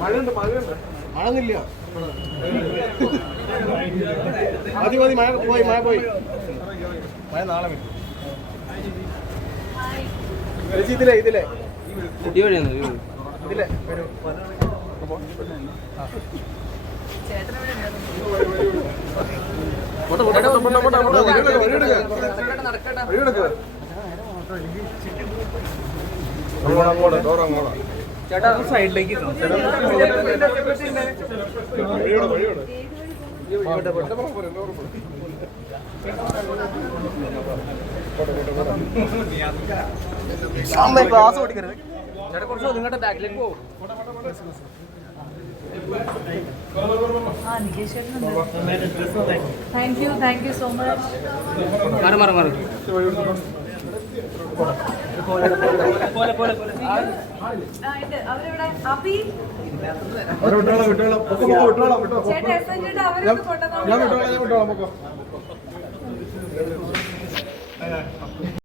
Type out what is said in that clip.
മഴയുണ്ട് മഴയുണ്ട്. മഴന്നില്ല മതി മതി മഴ പോയി മഴ പോയി. മഴ നാളെ വരും. ഇതിലെ ഇതിലെ. ഇതിലെ വരൂ. പോട്ടെ, പോട്ടെ, സൈഡിലേക്ക് ഗ്ലാസ് ഓടിക്കരുത് യു സോ മച്ച് മാറി മാറി മാറി. ഞാൻ വിട്ടോളാം ഞാൻ വിട്ടോളാം പൊക്കോ